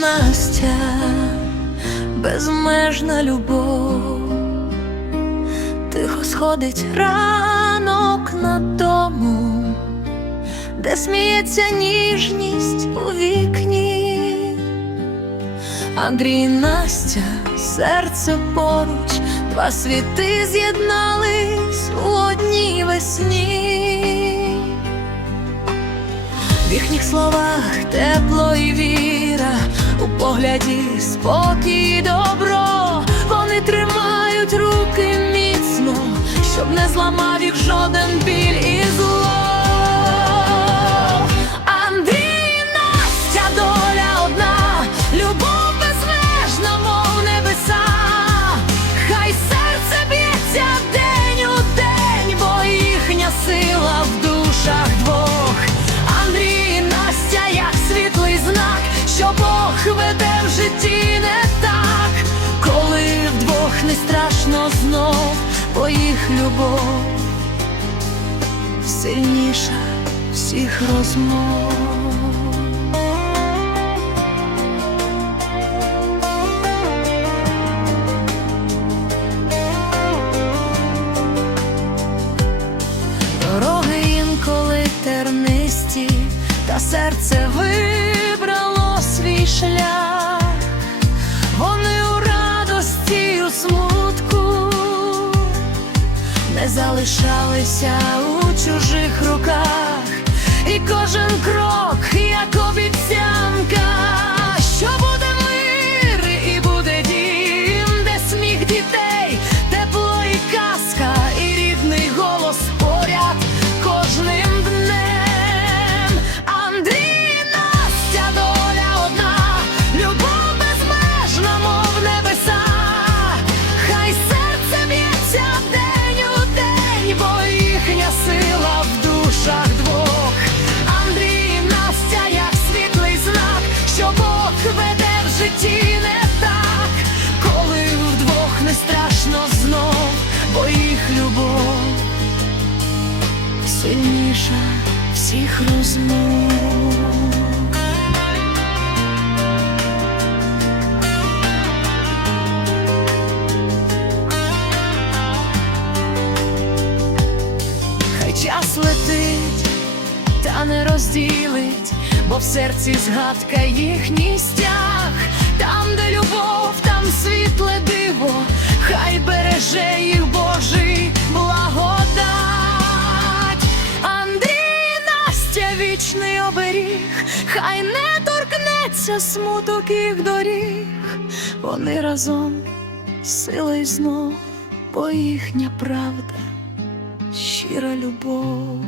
Настя, безмежна любов, тихо сходить ранок над домом, де сміється ніжність у вікні. Андрій Настя, серце поруч, два світи з'єднались у одній весні. Їхніх словах тепло і віра, у погляді спокій і добро. Вони тримають руки міцно, щоб не зламав їх жоден біль страшно знов, бо їх любов сильніша всіх розмов. Дороги інколи тернисті, та серце вибрало свій шлях. Не залишалися у чужих руках, і кожен крок, як житті не так, коли вдвох не страшно знов, бо їх любов сильніша всіх розмов. Хай час летить, та не розділить, бо в серці згадка їхній стяг, де любов, там світле диво, хай береже їх Божий благодать. Андрій, Настя, вічний оберіг, хай не торкнеться смуток їх доріг, вони разом сила й знов, бо їхня правда щира любов.